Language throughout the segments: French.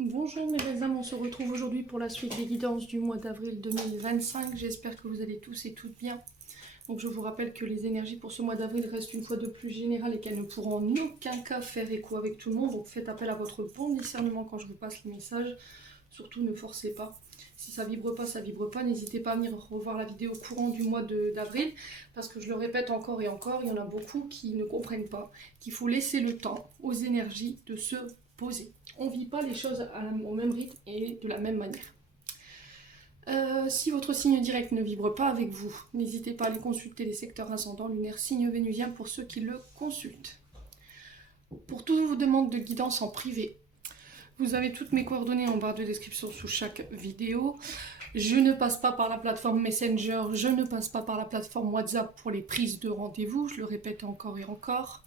Bonjour mes belles âmes, on se retrouve aujourd'hui pour la suite des guidances du mois d'avril 2025. J'espère que vous allez tous et toutes bien. Donc je vous rappelle que les énergies pour ce mois d'avril restent une fois de plus générales et qu'elles ne pourront en aucun cas faire écho avec tout le monde. Donc faites appel à votre bon discernement quand je vous passe les messages. Surtout ne forcez pas. Si ça vibre pas, ça vibre pas. N'hésitez pas à venir revoir la vidéo courant du mois d'avril. Parce que je le répète encore et encore, il y en a beaucoup qui ne comprennent pas qu'il faut laisser le temps aux énergies de se poser. On ne vit pas les choses au même rythme et de la même manière. Si votre signe direct ne vibre pas avec vous, n'hésitez pas à aller consulter les secteurs ascendants, lunaire, signe vénusien pour ceux qui le consultent. Pour toutes vos demandes de guidance en privé, vous avez toutes mes coordonnées en barre de description sous chaque vidéo. Je ne passe pas par la plateforme Messenger, je ne passe pas par la plateforme WhatsApp pour les prises de rendez-vous, je le répète encore et encore.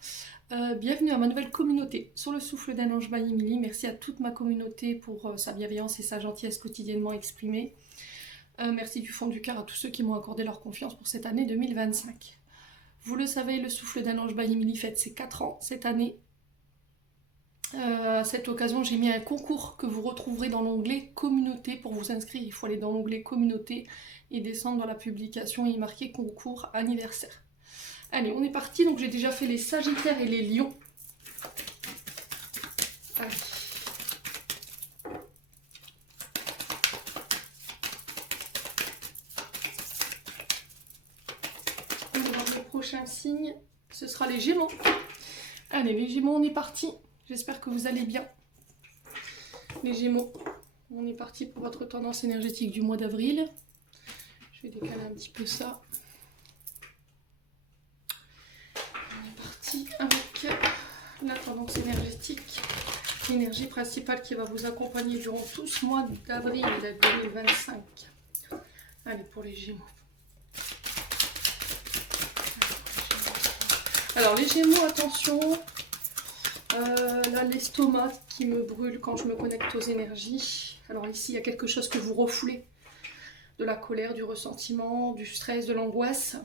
Bienvenue à ma nouvelle communauté, sur le souffle d'un ange by Emily. Merci à toute ma communauté pour sa bienveillance et sa gentillesse quotidiennement exprimée. Merci du fond du cœur à tous ceux qui m'ont accordé leur confiance pour cette année 2025. Vous le savez, le souffle d'un ange by Emily fête ses 4 ans cette année. À cette occasion, j'ai mis un concours que vous retrouverez dans l'onglet communauté. Pour vous inscrire, il faut aller dans l'onglet communauté et descendre dans la publication et y marquer concours anniversaire. Allez, on est parti. Donc j'ai déjà fait les Sagittaires et les Lions. Allez. Alors, le prochain signe, ce sera les Gémeaux. Allez, les Gémeaux, on est parti. J'espère que vous allez bien. Les Gémeaux, on est parti pour votre tendance énergétique du mois d'avril. Je vais décaler un petit peu ça. On est parti avec la tendance énergétique. L'énergie principale qui va vous accompagner durant tout ce mois d'avril 2025. Allez, pour les Gémeaux. Alors, les Gémeaux, attention. Là, l'estomac qui me brûle quand je me connecte aux énergies. Alors ici, il y a quelque chose que vous refoulez. De la colère, du ressentiment, du stress, de l'angoisse.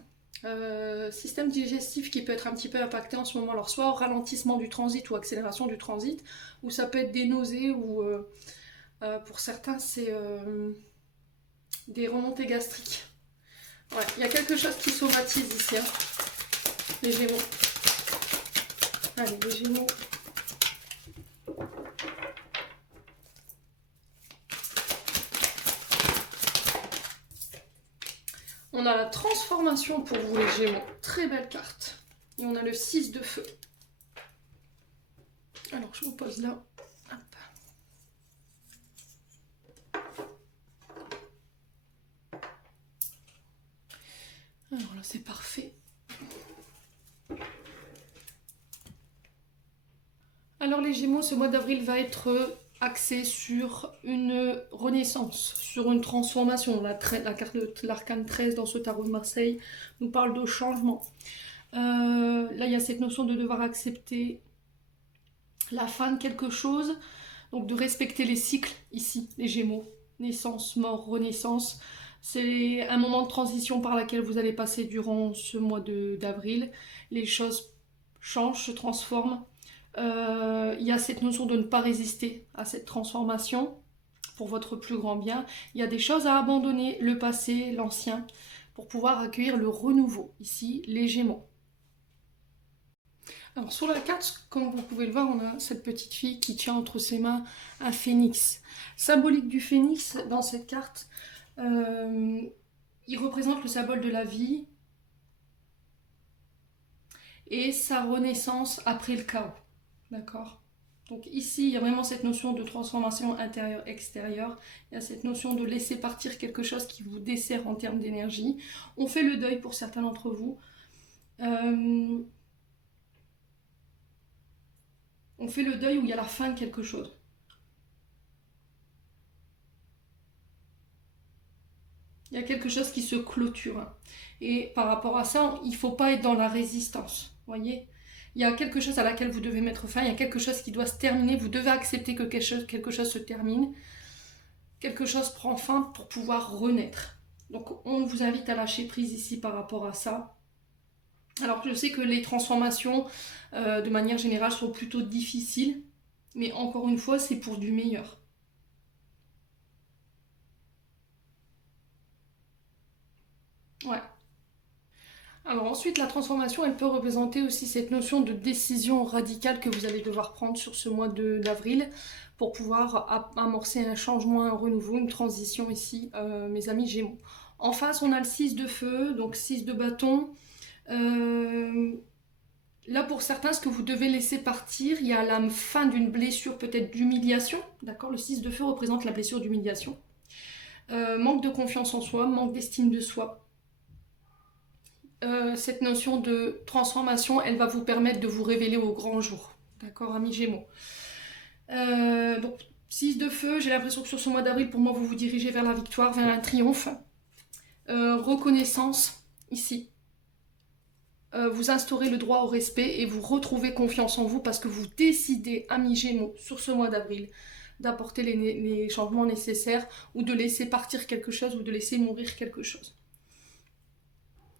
Système digestif qui peut être un petit peu impacté en ce moment. Alors soit au ralentissement du transit ou accélération du transit, ou ça peut être des nausées, ou pour certains, c'est des remontées gastriques. Ouais, il y a quelque chose qui somatise ici, hein. Les Gémeaux. Allez, les Gémeaux. On a la transformation pour vous les Gémeaux, très belle carte. Et on a le 6 de feu. Alors je vous pose là. Hop. Alors là c'est parfait. Alors les Gémeaux, ce mois d'avril va être axé sur une renaissance, sur une transformation. La carte de l'arcane 13 dans ce tarot de Marseille nous parle de changement. Là, il y a cette notion de devoir accepter la fin de quelque chose, donc de respecter les cycles ici, les Gémeaux. Naissance, mort, renaissance. C'est un moment de transition par laquelle vous allez passer durant ce mois d'avril. Les choses changent, se transforment. Il y a cette notion de ne pas résister à cette transformation pour votre plus grand bien. Il y a des choses à abandonner, le passé, l'ancien, pour pouvoir accueillir le renouveau. Ici, les Gémeaux. Alors sur la carte, comme vous pouvez le voir, on a cette petite fille qui tient entre ses mains un phénix. Symbolique du phénix dans cette carte, il représente le symbole de la vie et sa renaissance après le chaos. D'accord? Donc ici, il y a vraiment cette notion de transformation intérieure-extérieure. Il y a cette notion de laisser partir quelque chose qui vous dessert en termes d'énergie. On fait le deuil pour certains d'entre vous. On fait le deuil où il y a la fin de quelque chose. Il y a quelque chose qui se clôture. Et par rapport à ça, il ne faut pas être dans la résistance. Voyez ? Il y a quelque chose à laquelle vous devez mettre fin, il y a quelque chose qui doit se terminer, vous devez accepter que quelque chose se termine, quelque chose prend fin pour pouvoir renaître. Donc on vous invite à lâcher prise ici par rapport à ça. Alors je sais que les transformations, de manière générale, sont plutôt difficiles, mais encore une fois, c'est pour du meilleur. Ouais. Alors ensuite, la transformation, elle peut représenter aussi cette notion de décision radicale que vous allez devoir prendre sur ce mois d'avril pour pouvoir amorcer un changement, un renouveau, une transition ici, mes amis Gémeaux. En face, on a le 6 de feu, donc 6 de bâton. Là, pour certains, ce que vous devez laisser partir, il y a la fin d'une blessure, peut-être d'humiliation. D'accord. Le 6 de feu représente la blessure d'humiliation. Manque de confiance en soi, manque d'estime de soi. Cette notion de transformation, elle va vous permettre de vous révéler au grand jour. D'accord, amis Gémeaux. Donc, 6 de feu, j'ai l'impression que sur ce mois d'avril, pour moi, vous vous dirigez vers la victoire, vers un triomphe. Reconnaissance, ici. Vous instaurez le droit au respect et vous retrouvez confiance en vous parce que vous décidez, amis Gémeaux, sur ce mois d'avril, d'apporter les changements nécessaires ou de laisser partir quelque chose ou de laisser mourir quelque chose.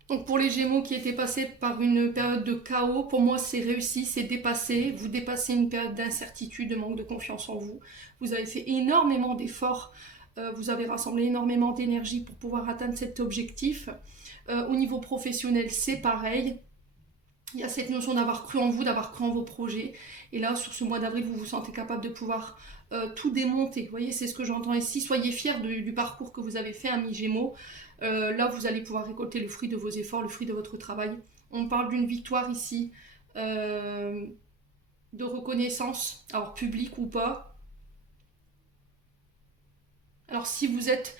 Donc pour les Gémeaux qui étaient passés par une période de chaos, pour moi c'est réussi, c'est dépassé. Vous dépassez une période d'incertitude, de manque de confiance en vous. Vous avez fait énormément d'efforts, vous avez rassemblé énormément d'énergie pour pouvoir atteindre cet objectif. Au niveau professionnel, c'est pareil. Il y a cette notion d'avoir cru en vous, d'avoir cru en vos projets. Et là, sur ce mois d'avril, vous vous sentez capable de pouvoir tout démonter. Vous voyez, c'est ce que j'entends ici. Soyez fiers du parcours que vous avez fait, amis Gémeaux. Là, vous allez pouvoir récolter le fruit de vos efforts, le fruit de votre travail. On parle d'une victoire ici, de reconnaissance, alors publique ou pas. Alors, si vous êtes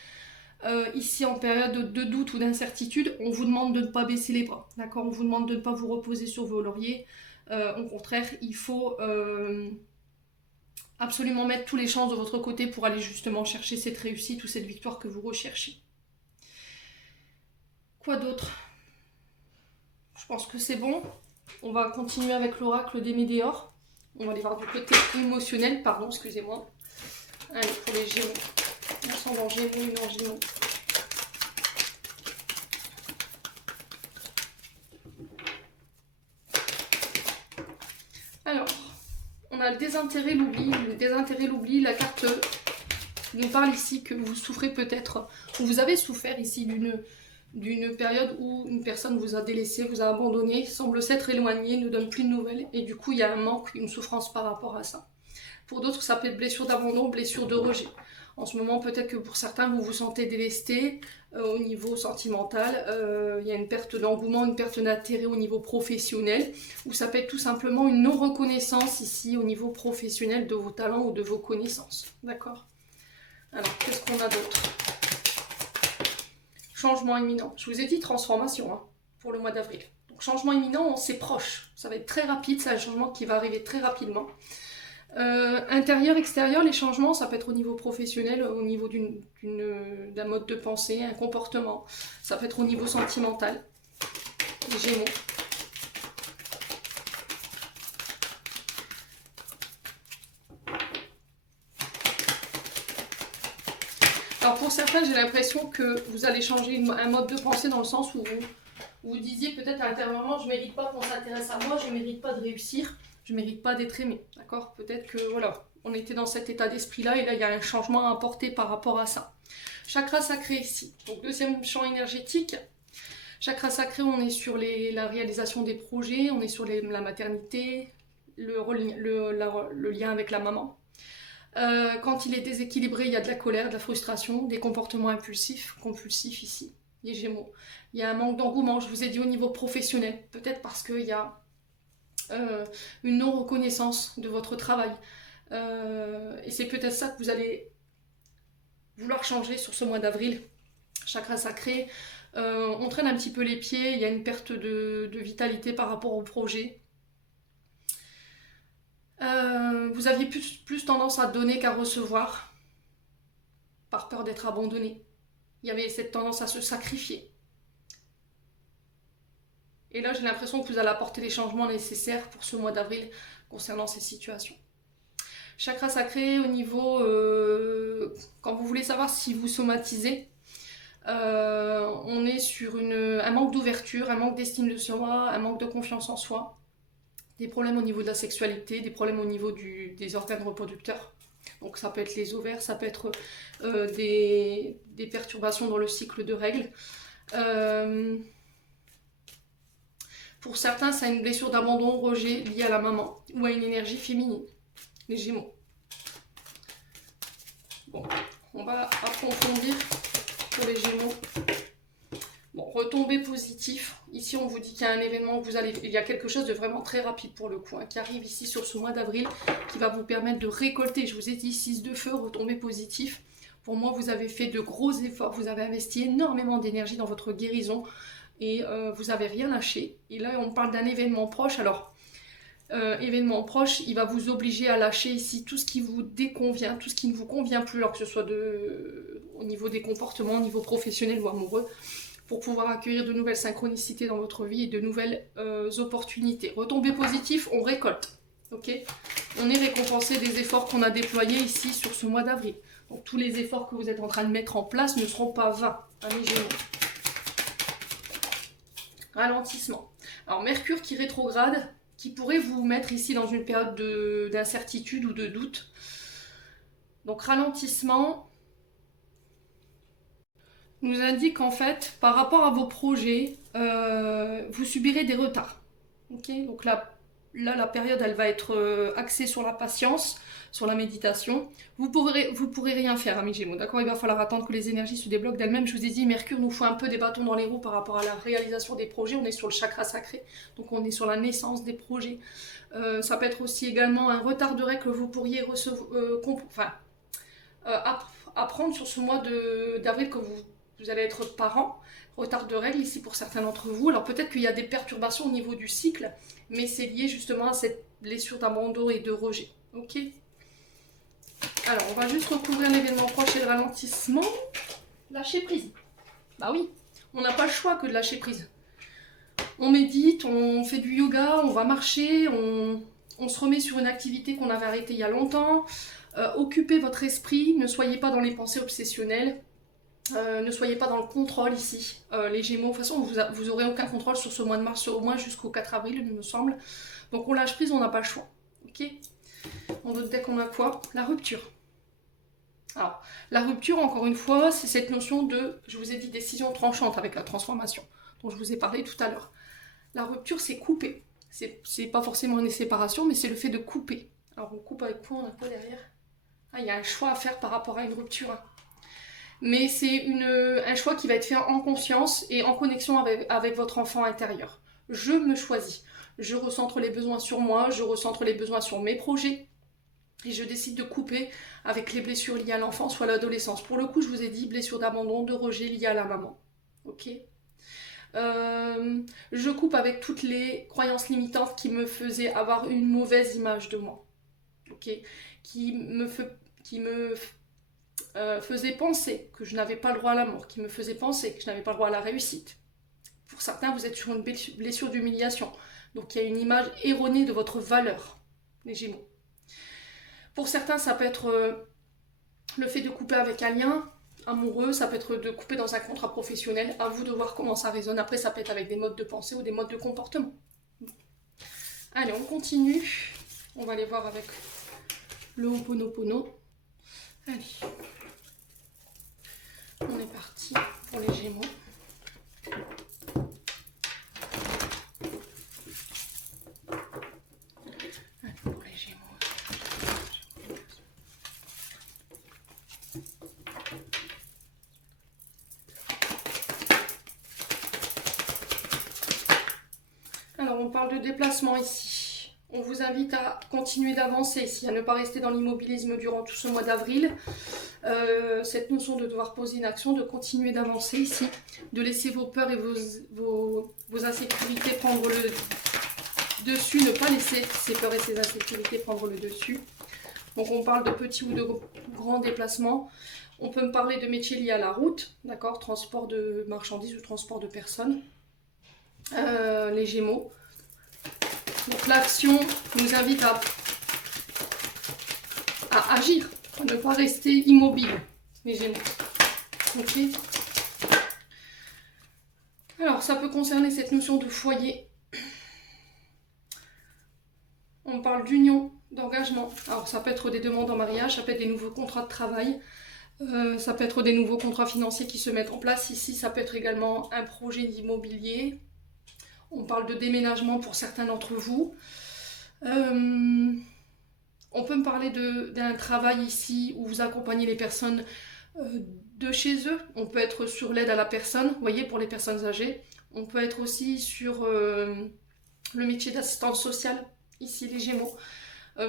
ici en période de doute ou d'incertitude, on vous demande de ne pas baisser les bras, d'accord. On vous demande de ne pas vous reposer sur vos lauriers. Au contraire, il faut absolument mettre toutes les chances de votre côté pour aller justement chercher cette réussite ou cette victoire que vous recherchez. Quoi d'autre? Je pense que c'est bon. On va continuer avec l'oracle des Météores. On va aller voir du côté émotionnel, pardon, excusez-moi. Allez, pour les Gémeaux. Ascendant Gémeaux, une en Gémeaux. Alors, on a le désintérêt, l'oubli. Le désintérêt, l'oubli, la carte nous parle ici que vous souffrez peut-être, ou vous avez souffert ici d'une période où une personne vous a délaissé, vous a abandonné, semble s'être éloignée, ne donne plus de nouvelles, et du coup il y a un manque, une souffrance par rapport à ça. Pour d'autres, ça peut être blessure d'abandon, blessure de rejet. En ce moment, peut-être que pour certains, vous vous sentez délesté au niveau sentimental. Il y a une perte d'engouement, une perte d'intérêt au niveau professionnel. Ou ça peut être tout simplement une non-reconnaissance ici au niveau professionnel de vos talents ou de vos connaissances. D'accord? Alors, qu'est-ce qu'on a d'autre? Changement imminent. Je vous ai dit transformation hein, pour le mois d'avril. Donc, changement imminent, c'est proche. Ça va être très rapide, c'est un changement qui va arriver très rapidement. Intérieur, extérieur, les changements, ça peut être au niveau professionnel, au niveau d'un mode de pensée, un comportement. Ça peut être au niveau sentimental. Les Gémeaux. Alors pour certains, j'ai l'impression que vous allez changer un mode de pensée dans le sens où vous disiez peut-être intérieurement, je ne mérite pas qu'on s'intéresse à moi, je ne mérite pas de réussir. Je ne mérite pas d'être aimé, d'accord? Peut-être que, voilà, on était dans cet état d'esprit-là, et là, il y a un changement à apporter par rapport à ça. Chakra sacré ici. Donc, deuxième champ énergétique. Chakra sacré, on est sur la réalisation des projets, on est sur la maternité, le lien avec la maman. Quand il est déséquilibré, il y a de la colère, de la frustration, des comportements impulsifs, compulsifs ici, les Gémeaux. Il y a un manque d'engouement, je vous ai dit au niveau professionnel, peut-être parce qu'il y a une non-reconnaissance de votre travail. Et c'est peut-être ça que vous allez vouloir changer sur ce mois d'avril. Chakra sacré, on traîne un petit peu les pieds, il y a une perte de vitalité par rapport au projet. Vous aviez plus tendance à donner qu'à recevoir, par peur d'être abandonné. Il y avait cette tendance à se sacrifier. Et là, j'ai l'impression que vous allez apporter les changements nécessaires pour ce mois d'avril concernant ces situations. Chakra sacré, au niveau... quand vous voulez savoir si vous somatisez, on est sur un manque d'ouverture, un manque d'estime de soi, un manque de confiance en soi, des problèmes au niveau de la sexualité, des problèmes au niveau des organes reproducteurs. Donc ça peut être les ovaires, ça peut être des perturbations dans le cycle de règles. Euh, pour certains, c'est une blessure d'abandon, rejet liée à la maman ou à une énergie féminine, les Gémeaux. Bon, on va approfondir pour les Gémeaux. Bon, retombée positif. Ici, on vous dit qu'il y a un événement, il y a quelque chose de vraiment très rapide pour le coup, hein, qui arrive ici sur ce mois d'avril, qui va vous permettre de récolter. Je vous ai dit 6 de feu, retombée positif. Pour moi, vous avez fait de gros efforts, vous avez investi énormément d'énergie dans votre guérison et vous n'avez rien lâché. Et là, on parle d'un événement proche. Alors, événement proche, il va vous obliger à lâcher ici tout ce qui vous déconvient, tout ce qui ne vous convient plus, alors que ce soit au niveau des comportements, au niveau professionnel ou amoureux, pour pouvoir accueillir de nouvelles synchronicités dans votre vie et de nouvelles opportunités. Retombées positives, on récolte. Ok, on est récompensé des efforts qu'on a déployés ici sur ce mois d'avril. Donc tous les efforts que vous êtes en train de mettre en place ne seront pas vains, amis Gémeaux. Ralentissement. Alors Mercure qui rétrograde, qui pourrait vous mettre ici dans une période d'incertitude ou de doute. Donc ralentissement nous indique en fait, par rapport à vos projets, vous subirez des retards. Ok, donc là, la période, elle va être axée sur la patience, sur la méditation. Vous pourrez rien faire, amis Gémeaux, d'accord? Il va falloir attendre que les énergies se débloquent d'elles-mêmes. Je vous ai dit, Mercure nous fait un peu des bâtons dans les roues par rapport à la réalisation des projets. On est sur le chakra sacré, donc on est sur la naissance des projets. Ça peut être aussi également un retard de règles que vous pourriez apprendre sur ce mois d'avril que vous allez être parent. Retard de règles ici pour certains d'entre vous. Alors peut-être qu'il y a des perturbations au niveau du cycle, mais c'est lié justement à cette blessure d'abandon et de rejet. Ok. Alors on va juste recouvrir l'événement proche et le ralentissement. Lâcher prise. Bah oui, on n'a pas le choix que de lâcher prise. On médite, on fait du yoga, on va marcher, on se remet sur une activité qu'on avait arrêtée il y a longtemps. Occupez votre esprit, ne soyez pas dans les pensées obsessionnelles. Ne soyez pas dans le contrôle ici, les Gémeaux. De toute façon, vous n'aurez aucun contrôle sur ce mois de mars, au moins jusqu'au 4 avril, il me semble. Donc on lâche prise, on n'a pas le choix. Ok. Dans notre deck, on a quoi? La rupture. Alors, la rupture, encore une fois, c'est cette notion de, je vous ai dit, décision tranchante avec la transformation, dont je vous ai parlé tout à l'heure. La rupture, c'est couper. C'est pas forcément une séparation, mais c'est le fait de couper. Alors, on coupe avec quoi? On a quoi derrière? Ah, il y a un choix à faire par rapport à une rupture. Hein. Mais c'est un choix qui va être fait en conscience et en connexion avec votre enfant intérieur. Je me choisis. Je recentre les besoins sur moi, je recentre les besoins sur mes projets. Et je décide de couper avec les blessures liées à l'enfance ou à l'adolescence. Pour le coup, je vous ai dit blessures d'abandon, de rejet liées à la maman. Ok. Je coupe avec toutes les croyances limitantes qui me faisaient avoir une mauvaise image de moi. Ok. Qui me faisait penser que je n'avais pas le droit à l'amour, qui me faisait penser que je n'avais pas le droit à la réussite. Pour certains, vous êtes sur une blessure d'humiliation. Donc il y a une image erronée de votre valeur, les Gémeaux. Pour certains, ça peut être le fait de couper avec un lien amoureux, ça peut être de couper dans un contrat professionnel. À vous de voir comment ça résonne. Après, ça peut être avec des modes de pensée ou des modes de comportement. Allez, on continue. On va aller voir avec le Ho'oponopono. Allez. On est parti pour les Gémeaux. Allez, pour les Gémeaux. Alors, on parle de déplacement ici. On vous invite à continuer d'avancer ici, à ne pas rester dans l'immobilisme durant tout ce mois d'avril. Cette notion de devoir poser une action, de continuer d'avancer ici, de laisser vos peurs et vos insécurités prendre le dessus, ne pas laisser ces peurs et ces insécurités prendre le dessus. Donc on parle de petits ou de grands déplacements. On peut me parler de métiers liés à la route, d'accord, transport de marchandises ou transport de personnes. Les Gémeaux. Donc l'action nous invite à agir, à ne pas rester immobile, les Gémeaux. Ok. Alors ça peut concerner cette notion de foyer. On parle d'union, d'engagement. Alors ça peut être des demandes en mariage, ça peut être des nouveaux contrats de travail. Ça peut être des nouveaux contrats financiers qui se mettent en place. Ici, ça peut être également un projet d'immobilier. On parle de déménagement pour certains d'entre vous. On peut me parler d'un travail ici où vous accompagnez les personnes de chez eux. On peut être sur l'aide à la personne, vous voyez, pour les personnes âgées. On peut être aussi sur le métier d'assistante sociale, ici les Gémeaux.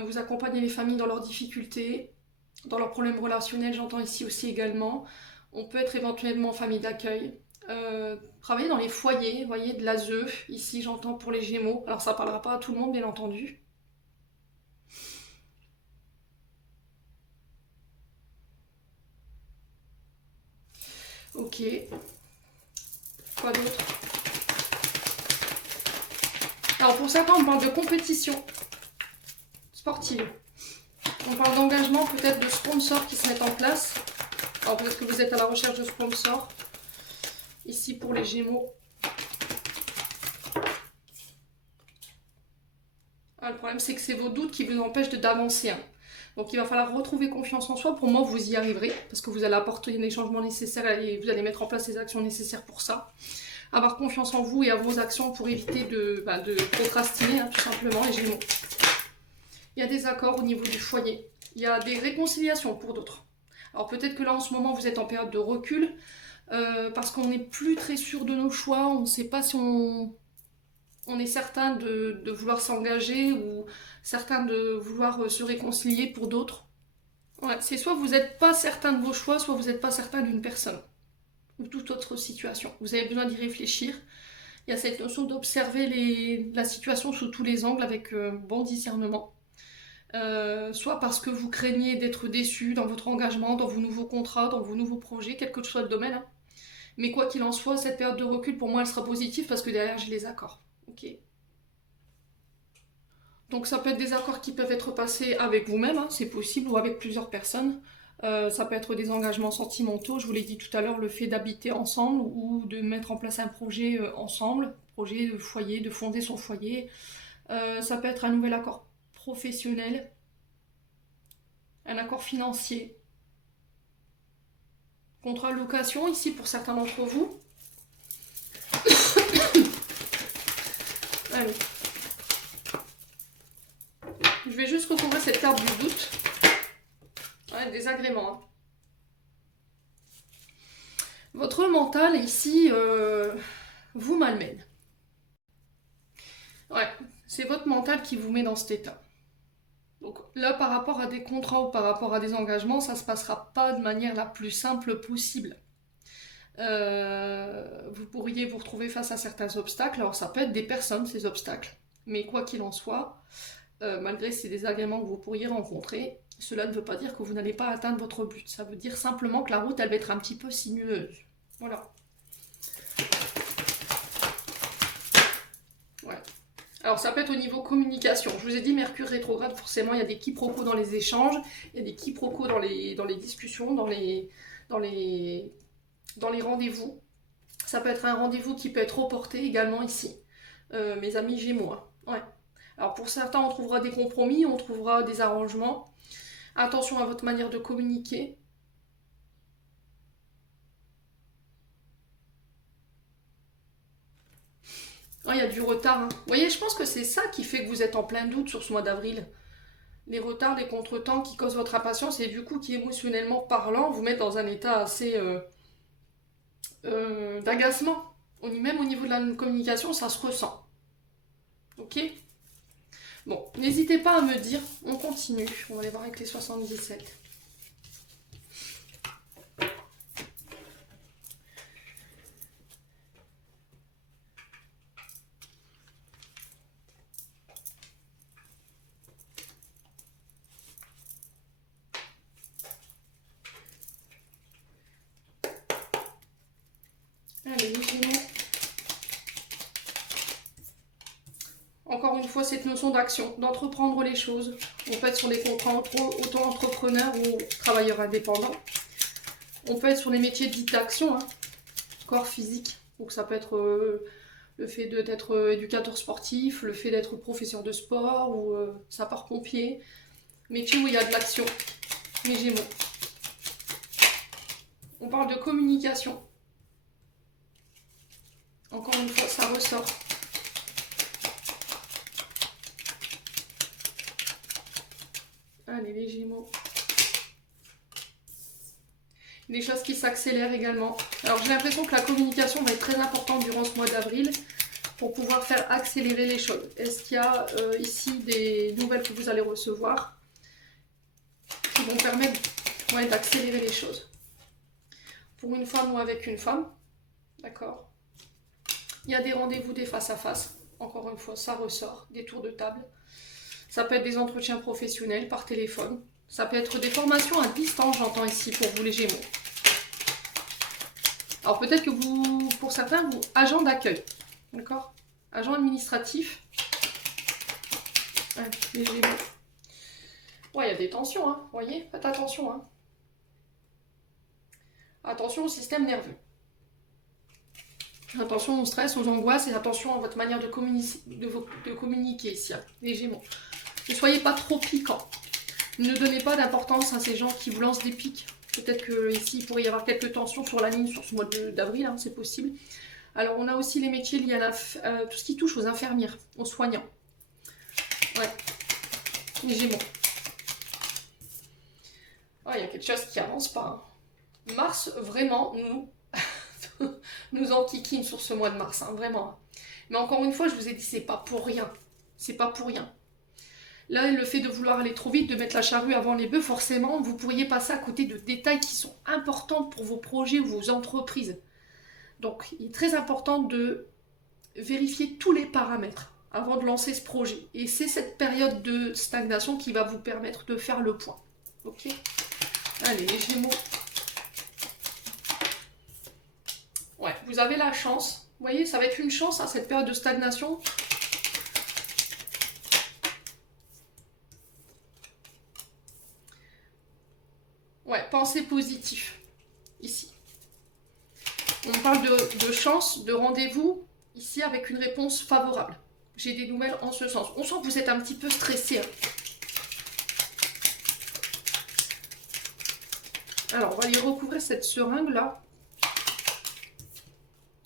Vous accompagnez les familles dans leurs difficultés, dans leurs problèmes relationnels, j'entends ici aussi également. On peut être éventuellement famille d'accueil. Travailler dans les foyers, vous voyez, de l'ASE, ici j'entends pour les Gémeaux. Alors ça ne parlera pas à tout le monde, bien entendu. Ok. Quoi d'autre? Alors pour certains, on parle de compétition sportive. On parle d'engagement, peut-être de sponsors qui se mettent en place. Alors peut-être que vous êtes à la recherche de sponsors. Ici pour les Gémeaux. Ah, le problème c'est que c'est vos doutes qui vous empêchent d'avancer. Donc il va falloir retrouver confiance en soi. Pour moi, vous y arriverez parce que vous allez apporter les changements nécessaires et vous allez mettre en place les actions nécessaires pour ça. Avoir confiance en vous et à vos actions pour éviter de procrastiner, tout simplement, les Gémeaux. Il y a des accords au niveau du foyer. Il y a des réconciliations pour d'autres. Alors peut-être que là, en ce moment, vous êtes en période de recul parce qu'on n'est plus très sûr de nos choix. On ne sait pas si on est certain de vouloir s'engager ou certain de vouloir se réconcilier pour d'autres. Ouais, c'est soit vous n'êtes pas certain de vos choix, soit vous n'êtes pas certain d'une personne ou toute autre situation. Vous avez besoin d'y réfléchir. Il y a cette notion d'observer la situation sous tous les angles avec bon discernement. Soit parce que vous craignez d'être déçu dans votre engagement, dans vos nouveaux contrats, dans vos nouveaux projets, quel que soit le domaine. Mais quoi qu'il en soit, cette période de recul, pour moi, elle sera positive parce que derrière, j'ai les accords. Ok. Donc ça peut être des accords qui peuvent être passés avec vous-même, c'est possible, ou avec plusieurs personnes. Ça peut être des engagements sentimentaux, je vous l'ai dit tout à l'heure, le fait d'habiter ensemble ou de mettre en place un projet ensemble, projet de foyer, de fonder son foyer. Ça peut être un nouvel accord professionnel, un accord financier, contrat de location ici pour certains d'entre vous. Allez. Je vais juste recouvrir cette carte du doute. Ouais, désagrément. Votre mental ici vous malmène. Ouais, c'est votre mental qui vous met dans cet état. Donc là, par rapport à des contrats ou par rapport à des engagements, ça ne se passera pas de manière la plus simple possible. Vous pourriez vous retrouver face à certains obstacles. Alors ça peut être des personnes, ces obstacles. Mais quoi qu'il en soit, malgré ces désagréments que vous pourriez rencontrer, cela ne veut pas dire que vous n'allez pas atteindre votre but. Ça veut dire simplement que la route, elle va être un petit peu sinueuse. Voilà. Ouais. Alors ça peut être au niveau communication. Je vous ai dit Mercure rétrograde, forcément, il y a des quiproquos dans les échanges, il y a des quiproquos dans les discussions, dans les rendez-vous. Ça peut être un rendez-vous qui peut être reporté également ici. Mes amis Gémeaux. Ouais. Alors pour certains, on trouvera des compromis, on trouvera des arrangements. Attention à votre manière de communiquer. Oh, il y a du retard. Vous voyez, je pense que c'est ça qui fait que vous êtes en plein doute sur ce mois d'avril. Les retards, les contretemps qui causent votre impatience et du coup qui, émotionnellement parlant, vous mettent dans un état assez d'agacement. Même au niveau de la communication, ça se ressent. Ok ? Bon, n'hésitez pas à me dire. On continue. On va aller voir avec les 77. Allez, les Gémeaux. Encore une fois, cette notion d'action, d'entreprendre les choses. On peut être sur les contrats auto-entrepreneurs ou travailleurs indépendants. On peut être sur les métiers dits d'action, corps physique. Donc ça peut être le fait d'être éducateur sportif, le fait d'être professeur de sport ou sapeur-pompier. Métier où il y a de l'action. Les Gémeaux. On parle de communication. Encore une fois, ça ressort. Allez, les Gémeaux. Des choses qui s'accélèrent également. Alors, j'ai l'impression que la communication va être très importante durant ce mois d'avril pour pouvoir faire accélérer les choses. Est-ce qu'il y a ici des nouvelles que vous allez recevoir qui vont permettre d'accélérer les choses? Pour une femme ou avec une femme, d'accord? Il y a des rendez-vous, des face-à-face. Encore une fois, ça ressort, des tours de table. Ça peut être des entretiens professionnels par téléphone. Ça peut être des formations à distance, j'entends ici, pour vous les Gémeaux. Alors peut-être que vous, pour certains, vous, agent d'accueil, d'accord? Agent administratif. Ouais, les Gémeaux. Ouais, il y a des tensions, hein, vous voyez? Faites attention, hein. Attention au système nerveux. Attention au stress, aux angoisses et attention à votre manière de communiquer ici, hein, les Gémeaux. Ne soyez pas trop piquants. Ne donnez pas d'importance à ces gens qui vous lancent des pics. Peut-être qu'ici, il pourrait y avoir quelques tensions sur la ligne sur ce mois d'avril, hein, c'est possible. Alors, on a aussi les métiers liés à tout ce qui touche aux infirmières, aux soignants. Ouais, les Gémeaux. Oh, il y a quelque chose qui avance pas. Hein. Mars, vraiment, nous enquiquine sur ce mois de mars, hein, vraiment. Mais encore une fois, je vous ai dit, c'est pas pour rien. C'est pas pour rien. Là, le fait de vouloir aller trop vite, de mettre la charrue avant les bœufs, forcément, vous pourriez passer à côté de détails qui sont importants pour vos projets ou vos entreprises. Donc, il est très important de vérifier tous les paramètres avant de lancer ce projet. Et c'est cette période de stagnation qui va vous permettre de faire le point. Ok? Allez, les Gémeaux. Ouais, vous avez la chance. Vous voyez, ça va être une chance à cette période de stagnation. Ouais, pensez positif, ici. On parle de chance, de rendez-vous, ici, avec une réponse favorable. J'ai des nouvelles en ce sens. On sent que vous êtes un petit peu stressé. Hein. Alors, on va aller recouvrir cette seringue-là.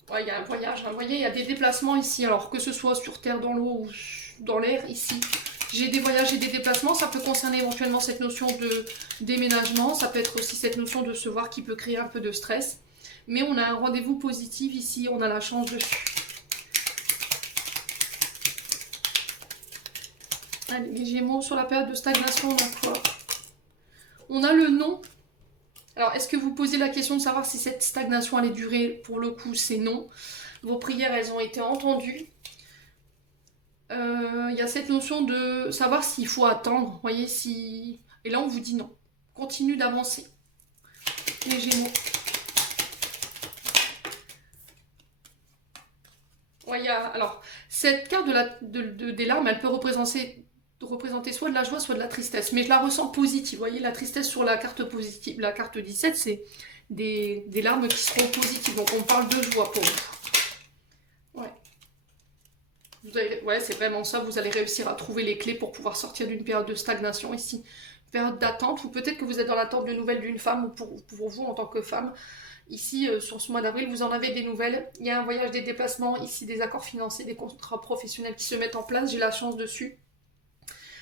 Ouais, il y a un voyage. Hein. Vous voyez, il y a des déplacements ici. Alors, que ce soit sur terre, dans l'eau ou dans l'air, ici. J'ai des voyages et des déplacements, ça peut concerner éventuellement cette notion de déménagement, ça peut être aussi cette notion de se voir qui peut créer un peu de stress. Mais on a un rendez-vous positif ici, on a la chance dessus. Allez, les Gémeaux, sur la période de stagnation, on a quoi? On a le non. Alors, est-ce que vous posez la question de savoir si cette stagnation allait durer? Pour le coup, c'est non. Vos prières, elles ont été entendues. Il y a cette notion de savoir s'il faut attendre, vous voyez, si... Et là, on vous dit non. Continue d'avancer. Les Gémeaux. Ouais, alors, cette carte des larmes, elle peut représenter soit de la joie, soit de la tristesse. Mais je la ressens positive. Vous voyez, la tristesse sur la carte positive, la carte 17, c'est des larmes qui seront positives. Donc, on parle de joie pour vous. Ouais, c'est vraiment ça, vous allez réussir à trouver les clés pour pouvoir sortir d'une période de stagnation ici, une période d'attente, ou peut-être que vous êtes dans l'attente de nouvelles d'une femme, ou pour vous en tant que femme. Ici, sur ce mois d'avril, vous en avez des nouvelles. Il y a un voyage, des déplacements, ici des accords financiers, des contrats professionnels qui se mettent en place, j'ai la chance dessus.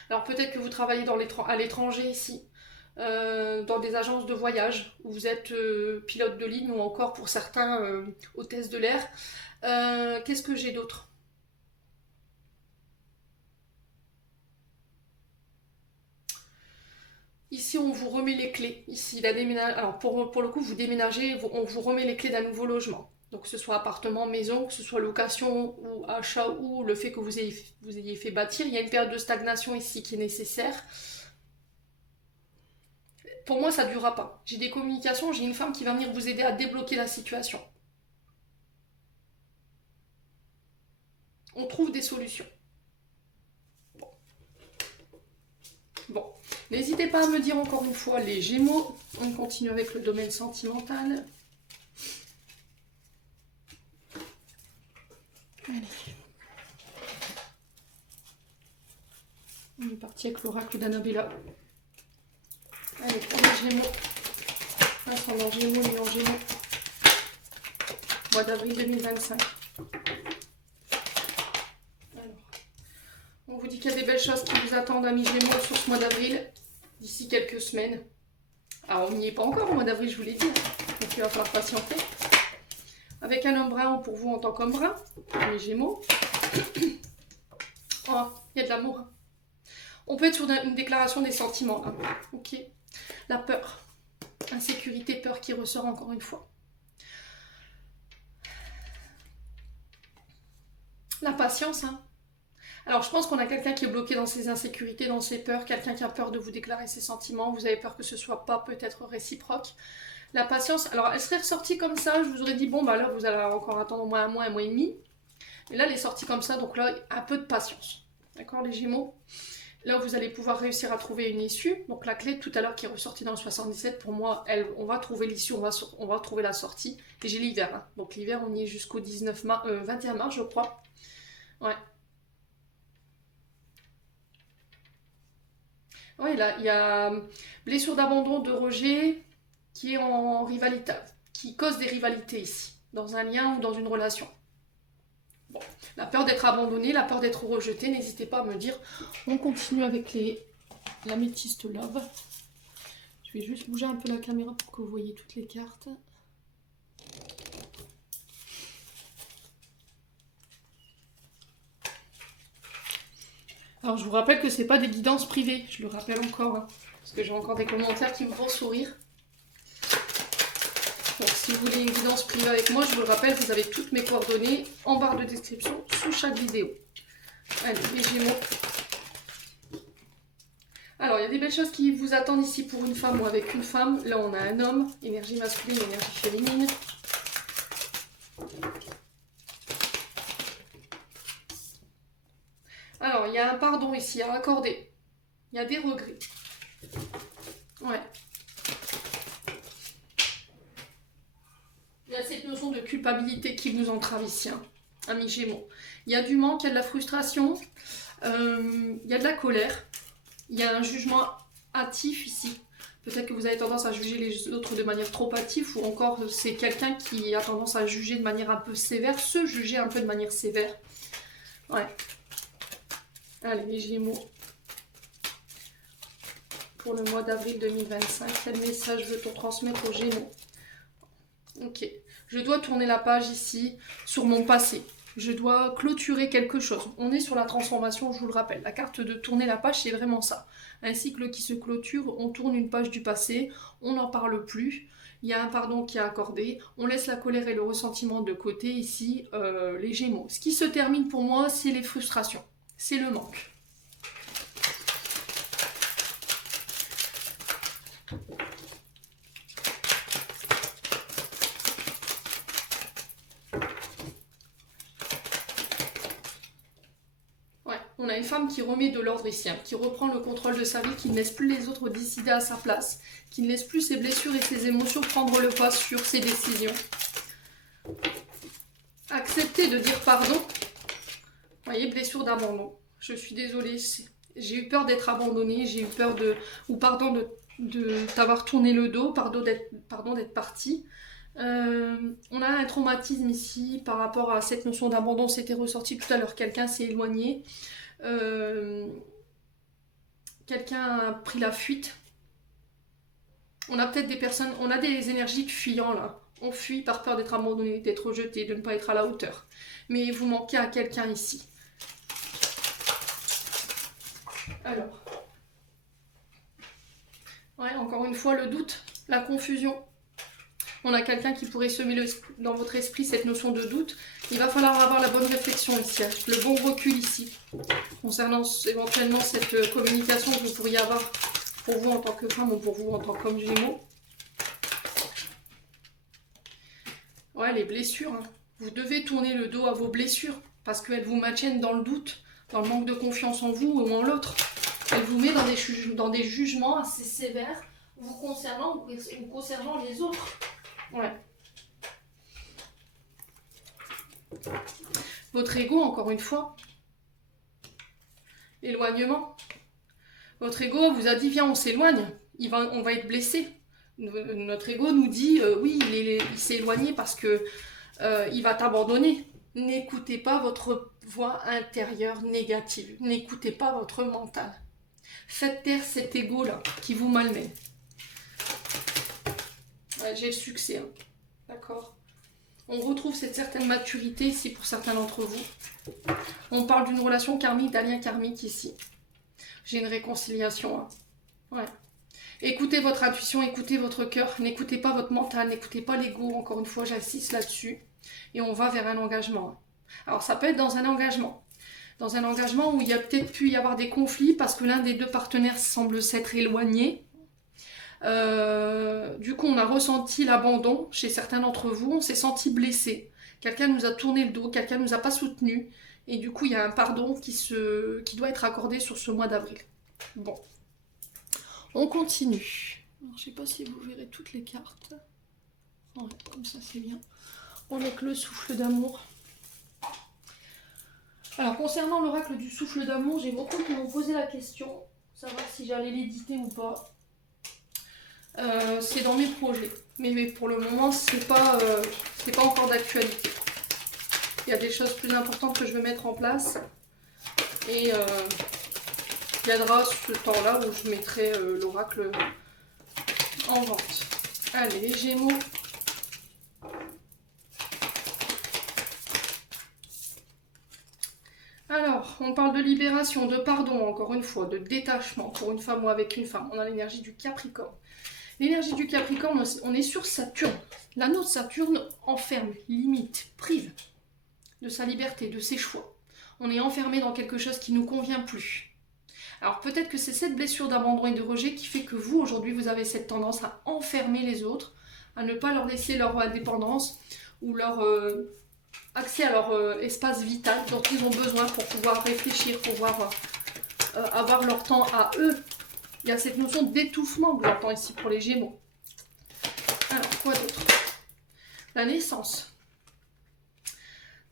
Alors peut-être que vous travaillez à l'étranger ici, dans des agences de voyage, où vous êtes pilote de ligne, ou encore pour certains, hôtesse de l'air. Qu'est-ce que j'ai d'autre ? Ici, on vous remet les clés. Ici, alors pour le coup, vous déménagez, on vous remet les clés d'un nouveau logement. Donc, que ce soit appartement, maison, que ce soit location ou achat ou le fait que vous ayez fait bâtir. Il y a une période de stagnation ici qui est nécessaire. Pour moi, ça ne durera pas. J'ai des communications, j'ai une femme qui va venir vous aider à débloquer la situation. On trouve des solutions. Bon. N'hésitez pas à me dire encore une fois les Gémeaux. On continue avec le domaine sentimental. Allez. On est parti avec l'oracle d'Annabella. Allez, pour les Gémeaux. ascendant Gémeaux, Lion Gémeaux. Mois d'avril 2025. Alors, on vous dit qu'il y a des belles choses qui vous attendent, amis Gémeaux, sur ce mois d'avril, d'ici quelques semaines. Alors, on n'y est pas encore au mois d'avril, je vous l'ai dit, donc il va falloir patienter. Avec un homme brun ou pour vous en tant qu'homme brun, amis Gémeaux. Oh, il y a de l'amour. On peut être sur une déclaration des sentiments, hein. Ok. La peur, insécurité, peur qui ressort encore une fois. La patience, hein. Alors, je pense qu'on a quelqu'un qui est bloqué dans ses insécurités, dans ses peurs, quelqu'un qui a peur de vous déclarer ses sentiments, vous avez peur que ce soit pas peut-être réciproque. La patience, alors elle serait ressortie comme ça, je vous aurais dit, bon, bah là, vous allez encore attendre au moins un mois et demi. Mais là, elle est sortie comme ça, donc là, un peu de patience. D'accord, les Gémeaux? Là, vous allez pouvoir réussir à trouver une issue. Donc la clé tout à l'heure qui est ressortie dans le 77, pour moi, on va trouver l'issue, on va trouver la sortie. Et j'ai l'hiver, hein. Donc l'hiver, on y est jusqu'au 21 mars, je crois. Ouais. Ouais, là, il y a blessure d'abandon, de rejet, qui est en rivalité, qui cause des rivalités ici, dans un lien ou dans une relation. Bon, la peur d'être abandonné, la peur d'être rejeté, n'hésitez pas à me dire. On continue avec l'améthyste love. Je vais juste bouger un peu la caméra pour que vous voyez toutes les cartes. Alors je vous rappelle que c'est pas des guidances privées, je le rappelle encore, hein, parce que j'ai encore des commentaires qui me font sourire. Donc si vous voulez une guidance privée avec moi, je vous le rappelle, vous avez toutes mes coordonnées en barre de description sous chaque vidéo. Allez, les Gémeaux. Alors, il y a des belles choses qui vous attendent ici pour une femme ou avec une femme. Là, on a un homme, énergie masculine, énergie féminine. Alors, il y a un pardon ici à accorder. Il y a des regrets. Ouais. Il y a cette notion de culpabilité qui vous entrave ici, hein, amis Gémeaux. Il y a du manque, il y a de la frustration, il y a de la colère. Il y a un jugement hâtif ici. Peut-être que vous avez tendance à juger les autres de manière trop hâtive, ou encore c'est quelqu'un qui a tendance à juger de manière un peu sévère, se juger un peu de manière sévère. Ouais. Allez, les Gémeaux. Pour le mois d'avril 2025, quel message veut-on transmettre aux Gémeaux? Ok. Je dois tourner la page ici sur mon passé. Je dois clôturer quelque chose. On est sur la transformation, je vous le rappelle. La carte de tourner la page, c'est vraiment ça. Un cycle qui se clôture, on tourne une page du passé, on n'en parle plus. Il y a un pardon qui est accordé. On laisse la colère et le ressentiment de côté ici, les Gémeaux. Ce qui se termine pour moi, c'est les frustrations. C'est le manque. On a une femme qui remet de l'ordre ici, hein, qui reprend le contrôle de sa vie, qui ne laisse plus les autres décider à sa place, qui ne laisse plus ses blessures et ses émotions prendre le pas sur ses décisions. Accepter de dire pardon. Vous voyez, blessure d'abandon. Je suis désolée, j'ai eu peur d'être abandonnée, j'ai eu peur de... ou pardon de t'avoir tourné le dos, pardon d'être partie. On a un traumatisme ici par rapport à cette notion d'abandon, c'était ressorti tout à l'heure, quelqu'un s'est éloigné. Quelqu'un a pris la fuite. On a peut-être des personnes, on a des énergies de fuyants là. On fuit par peur d'être abandonné, d'être rejeté, de ne pas être à la hauteur. Mais vous manquez à quelqu'un ici. Alors. Ouais, encore une fois, le doute, la confusion. On a quelqu'un qui pourrait semer dans votre esprit cette notion de doute. Il va falloir avoir la bonne réflexion ici, le bon recul ici, concernant éventuellement cette communication que vous pourriez avoir pour vous en tant que femme ou pour vous en tant qu'homme Gémeaux. Ouais, les blessures. Hein. Vous devez tourner le dos à vos blessures parce qu'elles vous maintiennent dans le doute, dans le manque de confiance en vous ou en l'autre. Elles vous mettent dans des jugements assez sévères vous concernant ou concernant les autres. Ouais. Votre ego, encore une fois. L'éloignement. Votre ego vous a dit, viens, on s'éloigne. On va être blessé. Notre ego nous dit oui, il s'est éloigné parce que il va t'abandonner. N'écoutez pas votre voix intérieure négative. N'écoutez pas votre mental. Faites taire cet ego-là qui vous malmène. Ouais, j'ai le succès, hein. D'accord. On retrouve cette certaine maturité ici pour certains d'entre vous. On parle d'une relation karmique, d'un lien karmique ici. J'ai une réconciliation, hein. Ouais. Écoutez votre intuition, écoutez votre cœur, n'écoutez pas votre mental, n'écoutez pas l'ego, encore une fois j'insiste là-dessus. Et on va vers un engagement. Alors ça peut être dans un engagement. Dans un engagement où il y a peut-être pu y avoir des conflits parce que l'un des deux partenaires semble s'être éloigné. Du coup on a ressenti l'abandon chez certains d'entre vous, on s'est senti blessé. Quelqu'un nous a tourné le dos, quelqu'un ne nous a pas soutenu. Et du coup il y a un pardon qui doit être accordé sur ce mois d'avril. Bon. On continue. Alors, je ne sais pas si vous verrez toutes les cartes. Ouais, comme ça, c'est bien. On est que le souffle d'amour. Alors, concernant l'oracle du souffle d'amour, j'ai beaucoup qui m'ont posé la question, savoir si j'allais l'éditer ou pas. C'est dans mes projets. Mais pour le moment, c'est pas encore d'actualité. Il y a des choses plus importantes que je veux mettre en place. Et viendra ce temps-là où je mettrai l'oracle en vente. Allez, les Gémeaux. Alors, on parle de libération, de pardon, encore une fois, de détachement pour une femme ou avec une femme. On a l'énergie du Capricorne. L'énergie du Capricorne, on est sur Saturne. L'anneau de Saturne enferme, limite, prive de sa liberté, de ses choix. On est enfermé dans quelque chose qui ne nous convient plus. Alors peut-être que c'est cette blessure d'abandon et de rejet qui fait que vous, aujourd'hui, vous avez cette tendance à enfermer les autres, à ne pas leur laisser leur indépendance ou leur accès à leur espace vital dont ils ont besoin pour pouvoir réfléchir, pour pouvoir avoir leur temps à eux. Il y a cette notion d'étouffement que j'entends ici pour les Gémeaux. Alors, quoi d'autre? La naissance.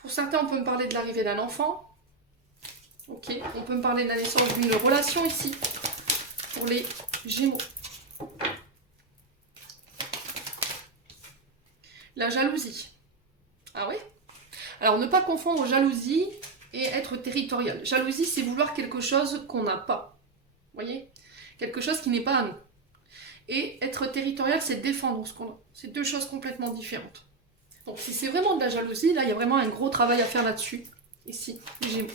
Pour certains, on peut me parler de l'arrivée d'un enfant. Ok, on peut me parler de la naissance d'une relation ici, pour les Gémeaux. La jalousie. Ah oui? Alors, ne pas confondre jalousie et être territorial. Jalousie, c'est vouloir quelque chose qu'on n'a pas. Vous voyez? Quelque chose qui n'est pas à nous. Et être territorial, c'est défendre ce qu'on a. C'est deux choses complètement différentes. Donc, si c'est vraiment de la jalousie, là, il y a vraiment un gros travail à faire là-dessus. Ici, les Gémeaux.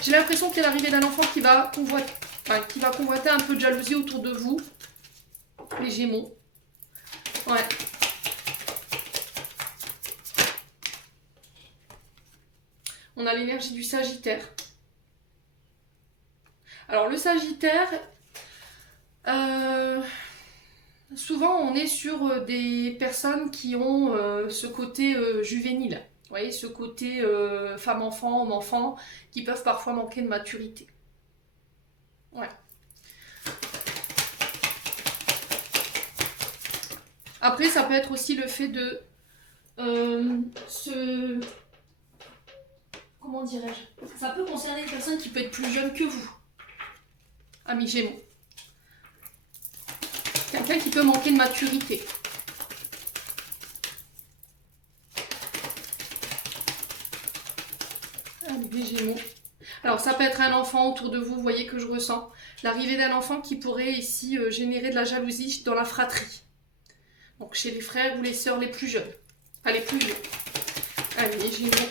J'ai l'impression qu'il y a l'arrivée d'un enfant qui va convoiter un peu de jalousie autour de vous. Les Gémeaux. Ouais. On a l'énergie du Sagittaire. Alors le Sagittaire, souvent on est sur des personnes qui ont ce côté juvénile. Vous voyez, ce côté femme-enfant, homme-enfant, qui peuvent parfois manquer de maturité. Ouais. Après, ça peut être aussi le fait de comment dirais-je? Ça peut concerner une personne qui peut être plus jeune que vous, amis Gémeaux. Quelqu'un qui peut manquer de maturité. Les Gémeaux. Alors ça peut être un enfant autour de vous, vous voyez que je ressens l'arrivée d'un enfant qui pourrait ici générer de la jalousie dans la fratrie. Donc chez les frères ou les sœurs les plus jeunes. Enfin les plus vieux. Allez, les Gémeaux.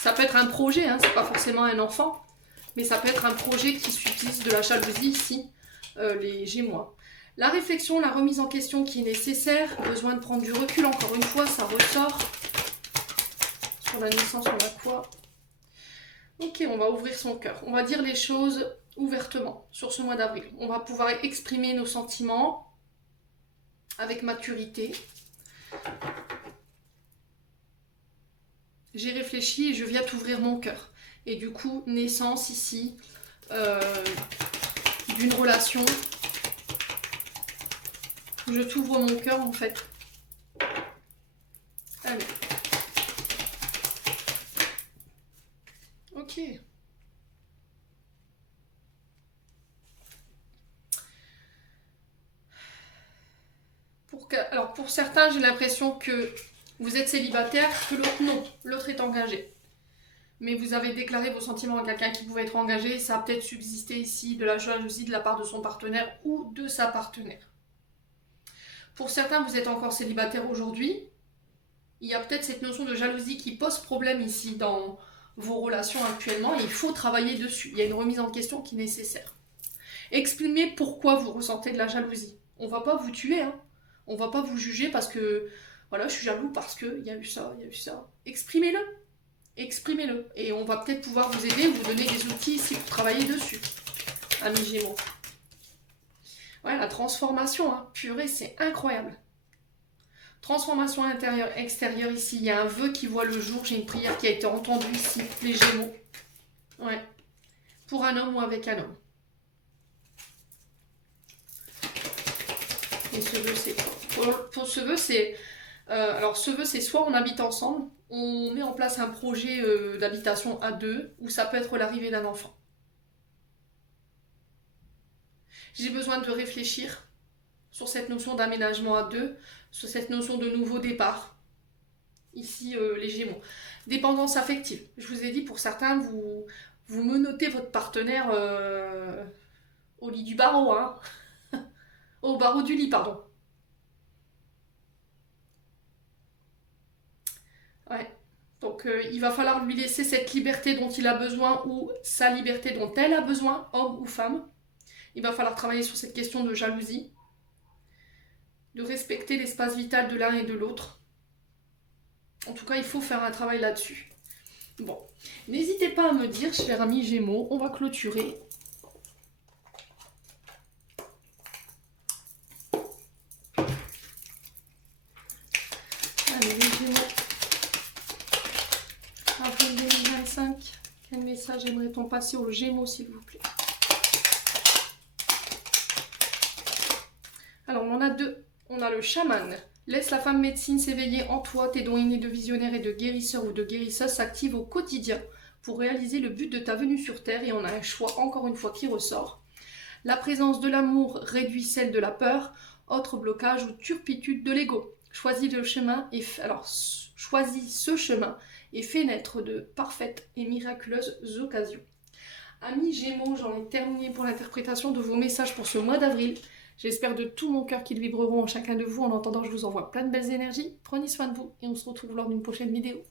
Ça peut être un projet, hein, c'est pas forcément un enfant, mais ça peut être un projet qui subsiste de la jalousie ici, les Gémeaux. La réflexion, la remise en question qui est nécessaire, besoin de prendre du recul, encore une fois, ça ressort. Sur la naissance, on a quoi? Ok, on va ouvrir son cœur. On va dire les choses ouvertement sur ce mois d'avril. On va pouvoir exprimer nos sentiments avec maturité. J'ai réfléchi et je viens t'ouvrir mon cœur. Et du coup, naissance ici d'une relation. Je t'ouvre mon cœur en fait. Allez. Ok. Alors pour certains, j'ai l'impression que vous êtes célibataire, que l'autre non, l'autre est engagé. Mais vous avez déclaré vos sentiments à quelqu'un qui pouvait être engagé, ça a peut-être subsisté ici de la jalousie de la part de son partenaire ou de sa partenaire. Pour certains, vous êtes encore célibataire aujourd'hui. Il y a peut-être cette notion de jalousie qui pose problème ici dans vos relations actuellement et il faut travailler dessus. Il y a une remise en question qui est nécessaire. Exprimez pourquoi vous ressentez de la jalousie. On ne va pas vous tuer, hein. On ne va pas vous juger parce que voilà, je suis jaloux parce qu'il y a eu ça, il y a eu ça. Exprimez-le. Exprimez-le. Et on va peut-être pouvoir vous aider, vous donner des outils si vous travaillez dessus. Amis Gémeaux. Ouais, la transformation, hein. Purée, c'est incroyable. Transformation intérieure, extérieure ici. Il y a un vœu qui voit le jour. J'ai une prière qui a été entendue ici, les Gémeaux. Ouais. Pour un homme ou avec un homme. Et ce vœu, c'est quoi? Pour ce vœu, c'est... alors, ce vœu, c'est soit on habite ensemble, on met en place un projet d'habitation à deux, ou ça peut être l'arrivée d'un enfant. J'ai besoin de réfléchir sur cette notion d'aménagement à deux, sur cette notion de nouveau départ. Ici, les Gémeaux. Dépendance affective. Je vous ai dit, pour certains, vous menottez votre partenaire au lit du barreau, hein. Au barreau du lit, pardon. Ouais. Donc, il va falloir lui laisser cette liberté dont il a besoin ou sa liberté dont elle a besoin, homme ou femme. Il va falloir travailler sur cette question de jalousie, de respecter l'espace vital de l'un et de l'autre. En tout cas, il faut faire un travail là-dessus. Bon, n'hésitez pas à me dire, chers amis Gémeaux, on va clôturer. Allez, les Gémeaux. Avril 2025. Quel message aimerait-on passer aux Gémeaux, s'il vous plaît? Alors, on en a deux. On a le chaman. Laisse la femme médecine s'éveiller en toi. Tes dons innés de visionnaire et de guérisseur ou de guérisseuse s'activent au quotidien pour réaliser le but de ta venue sur Terre. Et on a un choix, encore une fois, qui ressort. La présence de l'amour réduit celle de la peur. Autre blocage ou turpitude de l'ego. Choisis le chemin et choisis ce chemin et fais naître de parfaites et miraculeuses occasions. Amis Gémeaux, j'en ai terminé pour l'interprétation de vos messages pour ce mois d'avril. J'espère de tout mon cœur qu'ils vibreront en chacun de vous. En attendant, je vous envoie plein de belles énergies. Prenez soin de vous et on se retrouve lors d'une prochaine vidéo.